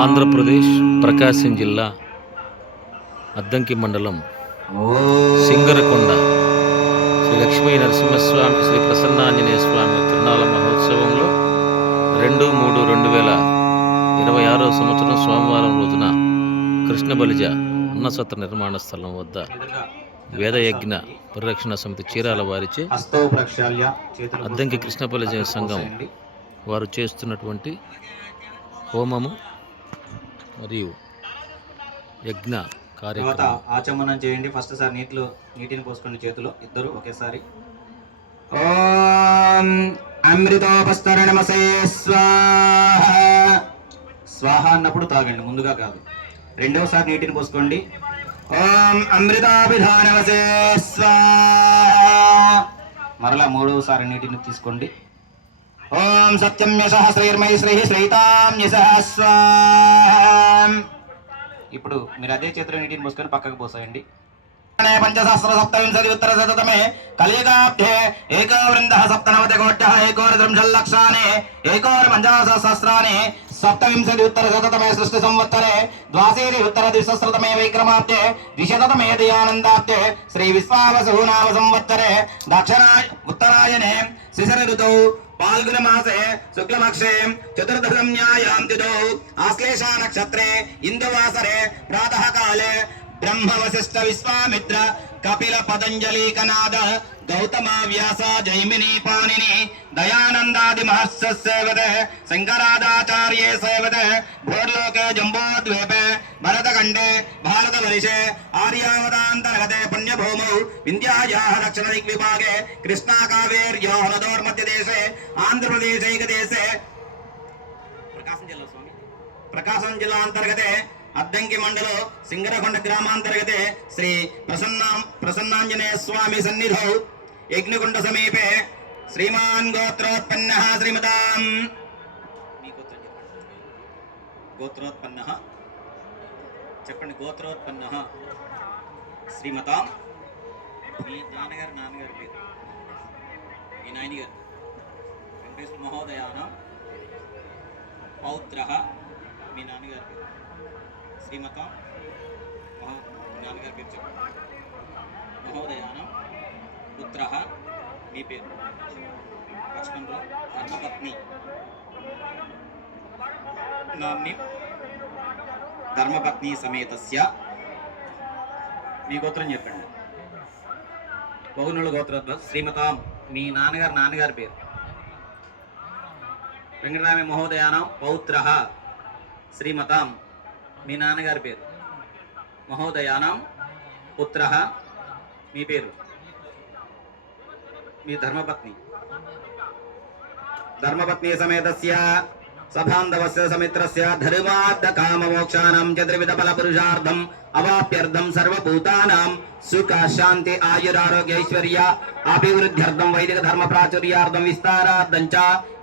ఆంధ్రప్రదేశ్ ప్రకాశం జిల్లా అద్దంకి మండలం సింగరకొండ శ్రీ లక్ష్మీ నరసింహస్వామి శ్రీ ప్రసన్నాంజనేయ స్వామి తిరునాళ మహోత్సవంలో 2/3/2026 సంవత్సరం సోమవారం రోజున కృష్ణ బలిజ అన్నసత్ర నిర్మాణ స్థలం వద్ద వేదయజ్ఞ పరిరక్షణ సమితి చీరాల వారిచే అద్దంకి కృష్ణ బలిజ సంఘం వారు చేస్తున్నటువంటి హోమము మరియు యజ్ఞ కార్యక్రమం ఆచమనం చేయండి. ఫస్ట్ సార్ నీటిని పోసుకోండి చేతిలో ఇద్దరు ఒకేసారి. ఓం అమృతోపస్తరణమసే స్వాహ. స్వాహ అన్నప్పుడు తాగండి, ముందుగా కాదు. రెండవసారి నీటిని పోసుకోండి. ఓం అమృతాభిధానమసే స్వాహ. మరలా మూడవసారి నీటిని తీసుకోండి. ఓం సత్యం యశః శ్రీర్మై శ్రీతాం యశః స్వాహ. ఇప్పుడు మీరు అదే చేతిలో నీటిని పోసుకొని పక్కకు పోసేయండి. పంచసహస్ర సప్తవింశతి ఉత్తర శతమే కలియుగాబ్ధే ఏకో వృందః సప్తనవతి కోట్యః ఏకోనత్రింశల్లక్షాని ఏకోనపంచాశతసహస్రాని సప్తవింశతి ఉత్తర శతమే సృష్టి సంవత్సరే ద్వాదశేతి ఉత్తర ద్విసహస్రతమే వైక్రమాబ్ధే ద్విశతమే దయానందాబ్ధే శ్రీ విశ్వావసు నామ సంవత్సరే దక్షిణాయ ఉత్తరాయణే శిశిర ఋతౌ फाल्गुन मासे शुक्लपक्षे चतुर्दशम्यायां तिथौ आश्लेषा नक्षत्रे इंदुवासरे प्रातः काले ब्रह्म वसिष्ठ विश्वामित्र कपिल पतंजलि कनाद गौतम व्यास जैमिनी पाणिनि दयानंदादि महर्षि सेवते शंकराचार्ये सेवते भूर्लोके जम्बोद्वीपे भरतखंडे भारतवर्षे आर्यावतान्तर्गते पुण्यभूमौ विन्ध्यायाः दक्षिण दिग्विभागे कृष्णा कावेर्योः नदोर्मध्यदेशे आन्ध्रप्रदेशैकदेशे प्रकाशं जिल्ला अंतर्गते अद्दंकी मंडल सिंगरकोंड ग्रामांतर्गते श्री प्रसन्नांजनेय स्वामी सन्निधौ यज्ञकुंड समीपे श्रीमान गोत्रोत्पन्नः श्रीमतां गोत्रोत्पन्नः చెప్పండి గోత్రోత్పన్నః శ్రీమతాం మీ నాన్నగారి పేరు మీ నాయని గారు వెంకటేశ్వర మహోదయానం పౌత్రః మీ నాన్నగారి పేరు శ్రీమతాం నాన్నగారి పేరు చెప్పండి మహోదయానం పుత్రః మీ పేరు లక్ష్మణరావు ధర్మపత్ని నామ్ని ధర్మపత్ని సమేతస్య మీ గోత్రం చెప్పండి బహునుల గోత్రోద్భవ శ్రీమతాం మీ నాన్నగారి పేరు వెంకటరామి మహోదయానం పౌత్రః శ్రీమతాం మీ నాన్నగారి పేరు మహోదయానం పుత్రః మీ పేరు మీ ధర్మపత్ని సమేతస్య సభాంధవస్య సమిత్రస్య ధర్మార్థ కామ మోక్షానాం చతుర్విధ ఫల పురుషార్థం అవాప్యర్థం సర్వభూతానాం సుఖ శాంతి ఆయురారోగ్య ఐశ్వర్య అభివృద్ధ్యర్థం వైదిక ధర్మ ప్రాచుర్యార్థం విస్తారార్థం చ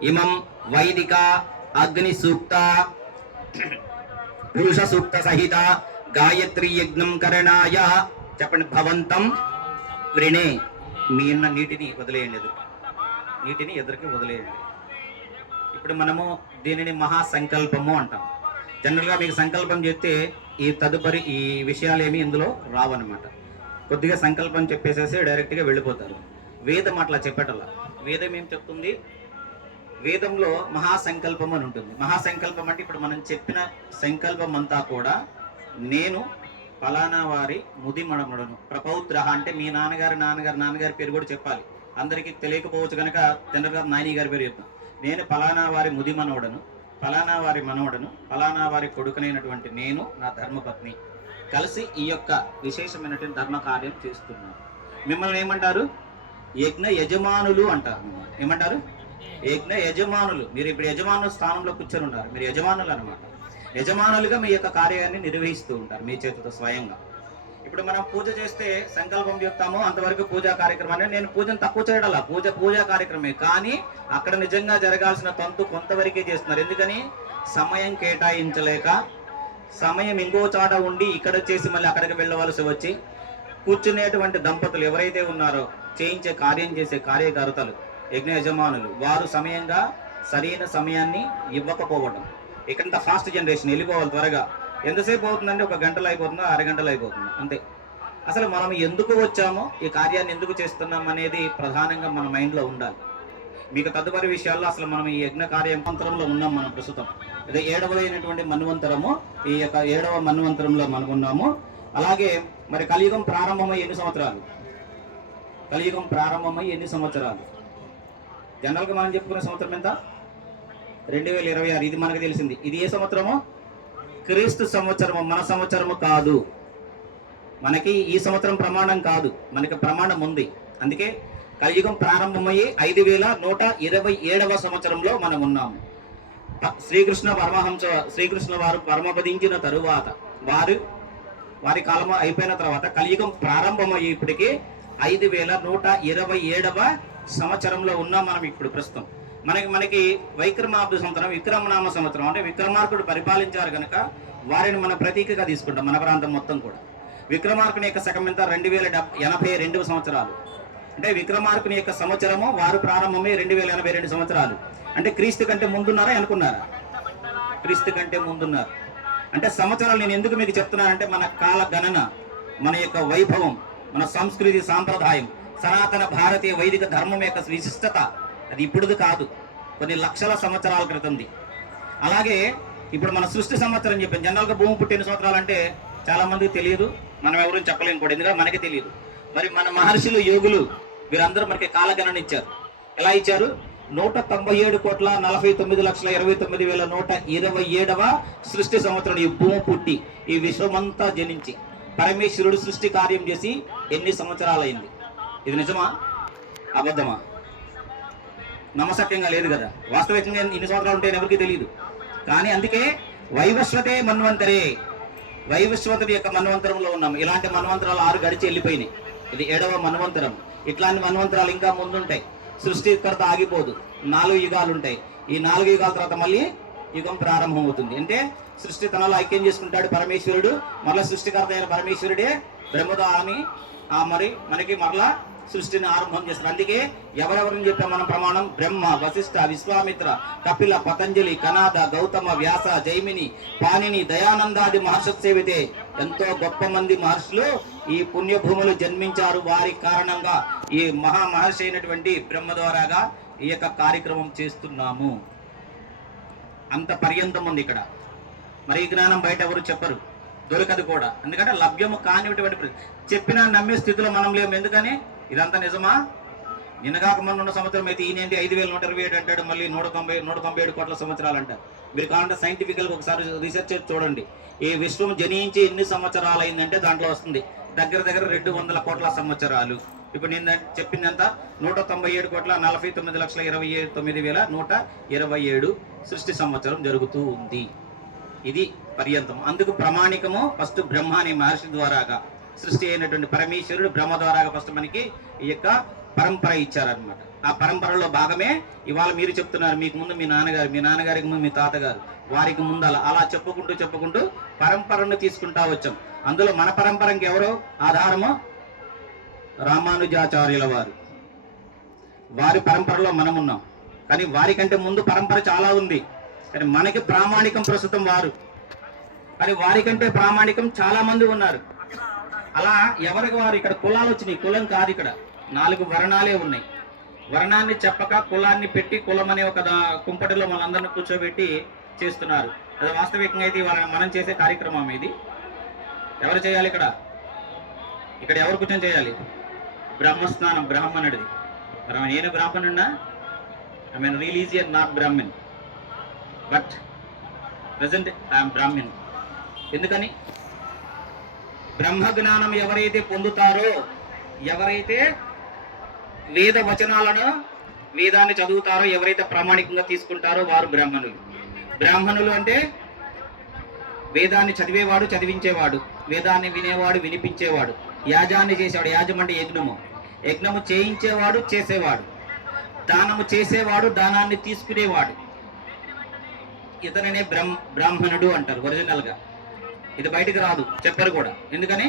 ఇమం వైదిక అగ్ని సూక్త పురుష సూక్త సహిత గాయత్రి యజ్ఞం కరణాయ చెప్పండి భవంతం వృణే. మీ నీటిని వదిలేయండి, నీటిని ఎదురుకి వదిలేయండి. ఇప్పుడు మనము దీనిని మహాసంకల్పము అంటాం. జనరల్గా మీకు సంకల్పం చెప్తే ఈ తదుపరి ఈ విషయాలేమి ఇందులో రావన్నమాట. కొద్దిగా సంకల్పం చెప్పేసేసి డైరెక్ట్గా వెళ్ళిపోతారు. వేదం అట్లా చెప్పటల్లా. వేదం ఏం చెప్తుంది? వేదంలో మహాసంకల్పం అని ఉంటుంది. మహాసంకల్పం అంటే ఇప్పుడు మనం చెప్పిన సంకల్పం అంతా కూడా నేను ఫలానా వారి ముది మనముడను ప్రపౌత్ర అంటే మీ నాన్నగారి పేరు కూడా చెప్పాలి. అందరికీ తెలియకపోవచ్చు కనుక జనరల్గా నాయని గారి పేరు చెప్తాను. నేను ఫలానా వారి ముది మనవడను, ఫలానా వారి మనవడను, ఫలానా వారి కొడుకునైనటువంటి నేను నా ధర్మపత్ని కలిసి ఈ యొక్క విశేషమైనటువంటి ధర్మ కార్యం చేస్తున్నాను. మిమ్మల్ని ఏమంటారు? యజ్ఞ యజమానులు అంటారు. ఏమంటారు? యజ్ఞ యజమానులు. మీరు ఇప్పుడు యజమానుల స్థానంలో కూర్చొని ఉన్నారు. మీరు యజమానులు అనమాట. యజమానులుగా మీ యొక్క కార్యాన్ని నిర్వహిస్తూ ఉంటారు మీ చేతితో స్వయంగా. ఇప్పుడు మనం పూజ చేస్తే సంకల్పం చెప్తాము, అంతవరకు పూజా కార్యక్రమాన్ని. నేను పూజను తక్కువ చేయడాల, పూజా కార్యక్రమే. కానీ అక్కడ నిజంగా జరగాల్సిన తంతు కొంతవరకే చేస్తున్నారు. ఎందుకని? సమయం కేటాయించలేక, సమయం ఇంకో చాట ఉండి ఇక్కడ చేసి మళ్ళీ అక్కడికి వెళ్ళవలసి వచ్చి కూర్చునేటువంటి దంపతులు ఎవరైతే ఉన్నారో, చేయించే కార్యం చేసే కార్యకర్తలు, యజ్ఞ యజమానులు, వారు సరైన సమయాన్ని ఇవ్వకపోవడం. ఇకంత ఫాస్ట్ జనరేషన్, వెళ్ళిపోవాలి త్వరగా. ఎంతసేపు అవుతుందంటే ఒక గంటలో అయిపోతుందా, అరగంటలో అయిపోతుందా, అంతే. అసలు మనం ఎందుకు వచ్చామో, ఈ కార్యాన్ని ఎందుకు చేస్తున్నాం అనేది ప్రధానంగా మన మైండ్లో ఉండాలి. మీకు తదుపరి విషయాల్లో అసలు మనం ఈ యజ్ఞ కార్యమంతరంలో ఉన్నాం. మనం ప్రస్తుతం అదే 7వ మన్వంతరము, ఈ యొక్క 7వ మన్వంతరంలో మనకున్నాము. అలాగే మరి కలియుగం ప్రారంభమై ఎన్ని సంవత్సరాలు? కలియుగం ప్రారంభమై ఎన్ని సంవత్సరాలు? జనరల్గా మనం చెప్పుకునే సంవత్సరం ఎంత? 2026. ఇది మనకు తెలిసింది. ఇది ఏ సంవత్సరము? క్రీస్తు సంవత్సరము, మన సంవత్సరము కాదు. మనకి ఈ సంవత్సరం ప్రమాణం కాదు, మనకి ప్రమాణం ఉంది. అందుకే కలియుగం ప్రారంభమయ్యే 5127వ సంవత్సరంలో మనం ఉన్నాము. శ్రీకృష్ణ వారు పరమపదించిన తరువాత, వారి కాలం అయిపోయిన తర్వాత కలియుగం ప్రారంభమయ్యే ఇప్పటికి 5127వ సంవత్సరంలో ఉన్నాం మనం ఇప్పుడు ప్రస్తుతం. మనకి వైక్రమాబ్ద సంవత్సరం, విక్రమనామ సంవత్సరం అంటే విక్రమార్కుడు పరిపాలించారు కనుక వారిని మన ప్రతీకగా తీసుకుంటాం మన ప్రాంతం మొత్తం కూడా. విక్రమార్కుని యొక్క శకం ఎంత? 2082 సంవత్సరాలు. అంటే విక్రమార్కుని యొక్క సంవత్సరము వారు ప్రారంభమే 2082 సంవత్సరాలు. అంటే క్రీస్తు కంటే ముందున్నారా అనుకున్నారా? క్రీస్తు కంటే ముందున్నారు. అంటే సంవత్సరాలు నేను ఎందుకు మీకు చెప్తున్నానంటే, మన కాల గణన, మన యొక్క వైభవం, మన సంస్కృతి సాంప్రదాయం, సనాతన భారతీయ వైదిక ధర్మం యొక్క విశిష్టత అది ఇప్పుడుది కాదు, కొన్ని లక్షల సంవత్సరాల క్రితంది. అలాగే ఇప్పుడు మన సృష్టి సంవత్సరం చెప్పాను. జనరల్గా భూమి పుట్టిన సంవత్సరాలు అంటే చాలా మందికి తెలియదు, మనం ఎవరు చెప్పలేం కూడా, ఎందుకంటే మనకి తెలియదు. మరి మన మహర్షులు, యోగులు వీరందరూ మనకి కాలగణన ఇచ్చారు. ఎలా ఇచ్చారు? 197,49,29,127వ సృష్టి సంవత్సరం ఈ భూమి పుట్టి ఈ విశ్వమంతా జనించి పరమేశ్వరుడు సృష్టి కార్యం చేసి ఎన్ని సంవత్సరాలైంది? ఇది నిజమా అబద్ధమా? నమ్మశక్యంగా లేదు కదా. వాస్తవికంగా ఇన్ని సంవత్సరాలు ఉంటాయని ఎవరికి తెలియదు. కానీ అందుకే వైవస్వతే మన్వంతరే, వైవస్వతుడి యొక్క మన్వంతరంలో ఉన్నాం. ఇలాంటి మన్వంతరాలు 6 గడిచి వెళ్ళిపోయినాయి. ఇది 7వ మన్వంతరం. ఇట్లాంటి మన్వంతరాలు ఇంకా ముందుంటాయి. సృష్టికర్త ఆగిపోదు. 4 యుగాలు ఉంటాయి. ఈ 4 యుగాల తర్వాత మళ్ళీ యుగం ప్రారంభం అవుతుంది. అంటే సృష్టి తనలో ఐక్యం చేసుకుంటాడు పరమేశ్వరుడు. మరలా సృష్టికర్త అయిన పరమేశ్వరుడే బ్రహ్మదాని మరి మనకి మరలా సృష్టిని ఆరంభం చేస్తారు. అందుకే ఎవరెవరిని చెప్పాం మనం ప్రమాణం? బ్రహ్మ, వశిష్ఠ, విశ్వామిత్ర, కపిల, పతంజలి, కనాద, గౌతమ, వ్యాస, జైమిని, పాణిని, దయానందాది మహర్షుసేవితే. ఎంతో గొప్ప మంది మహర్షులు ఈ పుణ్యభూములు జన్మించారు. వారి కారణంగా ఈ మహర్షి అయినటువంటి బ్రహ్మ ద్వారాగా ఈ యొక్క కార్యక్రమం చేస్తున్నాము. అంత పర్యంతం ఉంది ఇక్కడ. మరి ఈ జ్ఞానం బయట ఎవరు చెప్పరు, దొరకదు కూడా. ఎందుకంటే లభ్యము కానిటువంటి చెప్పినా నమ్మే స్థితిలో మనం లేము. ఎందుకని? ఇదంతా నిజమా? నిన్నగాక మొన్న ఉన్న సంవత్సరం అయితే ఈయనేంటి 5,127 అంటాడు, మళ్ళీ 197 కోట్ల సంవత్సరాలు అంటారు. మీరు కావాలంటే సైంటిఫికల్గా ఒకసారి రీసెర్చ్ చేసి చూడండి. ఈ విశ్వం జనించి ఎన్ని సంవత్సరాలు అయిందంటే దాంట్లో వస్తుంది దగ్గర 200 కోట్ల సంవత్సరాలు. ఇప్పుడు నేను చెప్పిందంతా 197,49,29,127 సృష్టి సంవత్సరం జరుగుతూ ఉంది. ఇది పర్యంతం. అందుకు ప్రమాణికము ఫస్ట్ బ్రహ్మ అనే మహర్షి ద్వారాగా సృష్టి అయినటువంటి పరమేశ్వరుడు బ్రహ్మ ద్వారాగా ఫస్ట్ మనకి ఈ యొక్క పరంపర ఇచ్చారనమాట. ఆ పరంపరలో భాగమే ఇవాళ మీరు చెప్తున్నారు. మీకు ముందు మీ నాన్నగారికి ముందు మీ తాతగారు, వారికి ముందు అలా చెప్పుకుంటూ పరంపరను తీసుకుంటా వచ్చాం. అందులో మన పరంపరకి ఎవరో ఆధారము? రామానుజాచార్యుల వారి పరంపరలో మనం ఉన్నాం. కానీ వారికంటే ముందు పరంపర చాలా ఉంది. కానీ మనకి ప్రామాణికం ప్రస్తుతం వారు. కానీ వారికంటే ప్రామాణికం చాలా మంది ఉన్నారు. అలా ఎవరికి వారు. ఇక్కడ కులాలు వచ్చినాయి. కులం కాదు, ఇక్కడ 4 వర్ణాలే ఉన్నాయి. వర్ణాన్ని చెప్పక కులాన్ని పెట్టి కులం అనే ఒక కుంపటిలో మనందరిని కూర్చోబెట్టి చేస్తున్నారు. అది వాస్తవికంగా అయితే మనం చేసే కార్యక్రమం ఇది. ఎవరు చేయాలి ఇక్కడ? ఎవరు కూర్చొని చేయాలి? బ్రహ్మస్నానం, బ్రాహ్మణుడిది. నేను బ్రాహ్మణుడినా? I mean religion, not Brahmin, but present I'm Brahmin. ఎందుకని? బ్రహ్మ జ్ఞానం ఎవరైతే పొందుతారో, ఎవరైతే వేద వచనాలను, వేదాన్ని చదువుతారో, ఎవరైతే ప్రామాణికంగా తీసుకుంటారో వారు బ్రాహ్మణులు. బ్రాహ్మణులు అంటే వేదాన్ని చదివేవాడు, చదివించేవాడు, వేదాన్ని వినేవాడు, వినిపించేవాడు, యాజాన్ని చేసేవాడు. యాజం అంటే యజ్ఞము చేయించేవాడు, చేసేవాడు, దానము చేసేవాడు, దానాన్ని తీసుకునేవాడు. ఇతననే బ్రాహ్మణుడు అంటారు ఒరిజినల్గా. ఇది బయటకు రాదు, చెప్పరు కూడా. ఎందుకని?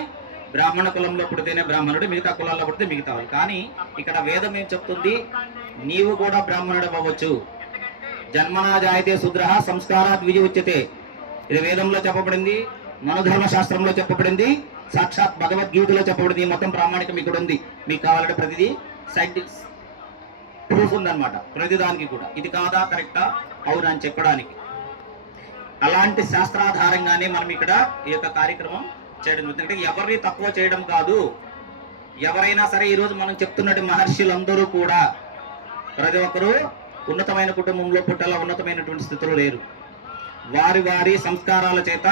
బ్రాహ్మణ కులంలో పుడితేనే బ్రాహ్మణుడు, మిగతా కులాల్లో పుడితే మిగతా వాళ్ళు. కానీ ఇక్కడ వేదం ఏం చెప్తుంది, నీవు కూడా బ్రాహ్మణుడు అవ్వచ్చు. జన్మనా జాయతే శూద్ర సంస్కారాత్ విజి ఉచ్యతే. ఇది వేదంలో చెప్పబడింది, మనధర్మ శాస్త్రంలో చెప్పబడింది, సాక్షాత్ భగవద్గీతలో చెప్పబడింది. మొత్తం ప్రామాణికం ఇక్కడ ఉంది. మీకు కావాలంటే ప్రతిదీ సైంటిఫిక్ ప్రూఫ్ ఉందన్నమాట ప్రతిదానికి కూడా. ఇది కాదా కరెక్టా అవునా అని చెప్పడానికి. అలాంటి శాస్త్రాధారంగానే మనం ఇక్కడ ఈ యొక్క కార్యక్రమం చేయడం. ఎందుకంటే ఎవరిని తక్కువ చేయడం కాదు. ఎవరైనా సరే ఈరోజు మనం చెప్తున్నట్టు మహర్షులందరూ కూడా ప్రతి ఒక్కరూ ఉన్నతమైన కుటుంబంలో పుట్టాల, ఉన్నతమైనటువంటి స్థితిలో లేరు. వారి వారి సంస్కారాల చేత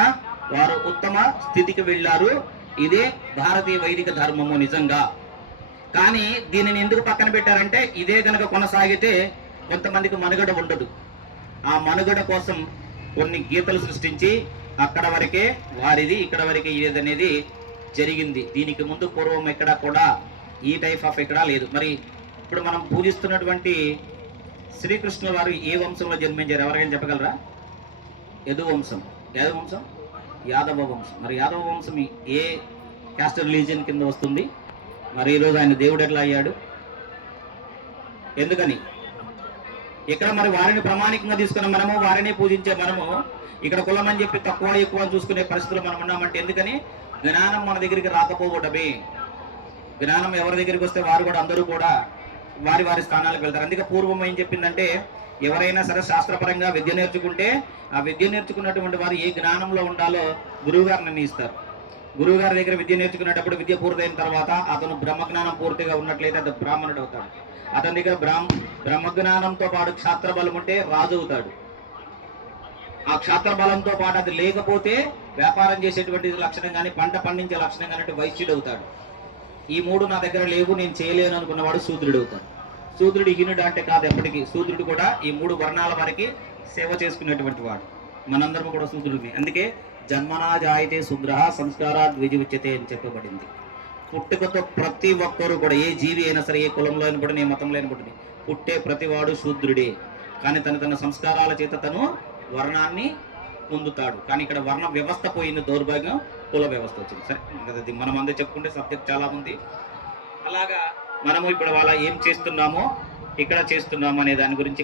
వారు ఉత్తమ స్థితికి వెళ్ళారు. ఇదే భారతీయ వైదిక ధర్మము నిజంగా. కానీ దీనిని ఎందుకు పక్కన పెట్టారంటే, ఇదే గనక కొనసాగితే కొంతమందికి మనుగడ ఉండదు. ఆ మనుగడ కోసం కొన్ని గీతలు సృష్టించి అక్కడ వరకే వారిది, ఇక్కడ వరకే ఇదేదనేది జరిగింది. దీనికి ముందు పూర్వం ఎక్కడా కూడా ఈ టైప్ ఆఫ్ ఎక్కడా లేదు. మరి ఇప్పుడు మనం పూజిస్తున్నటువంటి శ్రీకృష్ణుల వారు ఏ వంశంలో జన్మించారు? ఎవరికైనా చెప్పగలరా? యదు వంశం. యాదవ వంశం, యాదవ వంశం. మరి యాదవ వంశం ఏ క్యాస్ట్ రిలీజియన్ కింద వస్తుంది? మరి ఈరోజు ఆయన దేవుడు ఎట్లా అయ్యాడు? ఎందుకని? ఇక్కడ మరి వారిని ప్రామాణికంగా తీసుకున్న మనము, వారిని పూజించే మనము ఇక్కడ కులం అని చెప్పి తక్కువ ఎక్కువ చూసుకునే పరిస్థితులు మనం ఉన్నామంటే ఎందుకని? జ్ఞానం మన దగ్గరికి రాకపోవడమే. జ్ఞానం ఎవరి దగ్గరికి వస్తే వారు కూడా అందరూ కూడా వారి వారి స్థానాలకు వెళ్తారు. అందుకే పూర్వం ఏం చెప్పిందంటే, ఎవరైనా సరే శాస్త్రపరంగా విద్య నేర్చుకుంటే ఆ విద్య నేర్చుకున్నటువంటి వారు ఏ జ్ఞానంలో ఉండాలో గురువుగారు నిర్ణయిస్తారు. గురువుగారి దగ్గర విద్య నేర్చుకునేటప్పుడు విద్య పూర్తయిన తర్వాత అతను బ్రహ్మజ్ఞానం పూర్తిగా ఉన్నట్లయితే అతను బ్రాహ్మణుడు అవుతాడు. అతని దగ్గర బ్రహ్మజ్ఞానంతో పాటు క్షాత్ర బలం ఉంటే రాజు అవుతాడు. ఆ క్షాత్ర బలంతో పాటు అది లేకపోతే వ్యాపారం చేసేటువంటి లక్షణం కానీ, పంట పండించే లక్షణం కానీ వైశ్యుడు అవుతాడు. ఈ మూడు నా దగ్గర లేవు, నేను చేయలేను అనుకున్నవాడు శూద్రుడు అవుతాడు. శూద్రుడు హీనుడు అంటే కాదు ఎప్పటికీ. శూద్రుడు కూడా ఈ మూడు వర్ణాల వారికి సేవ చేసుకునేటువంటి వాడు. మనందరం కూడా శూద్రుడిని. అందుకే జన్మనా జాయతే శూద్ర సంస్కారాత్ విజి ఉచ్యతే అని చెప్పబడింది. పుట్టుకతో ప్రతి ఒక్కరూ కూడా, ఏ జీవి అయినా సరే, ఏ కులంలో అయినా కూడా, ఏ మతంలో అయినా కూడా పుట్టే ప్రతివాడు శూద్రుడే. కానీ తన సంస్కారాల చేత తను వర్ణాన్ని పొందుతాడు. కానీ ఇక్కడ వర్ణ వ్యవస్థ పోయింది, దౌర్భాగ్యం కుల వ్యవస్థ వచ్చింది. సరే కదా, మనం అందరూ చెప్పుకుంటే సబ్జెక్ట్ చాలా ఉంది. అలాగా మనము ఇప్పుడు వాళ్ళ ఏం చేస్తున్నామో, ఇక్కడ చేస్తున్నాము అనే దాని గురించి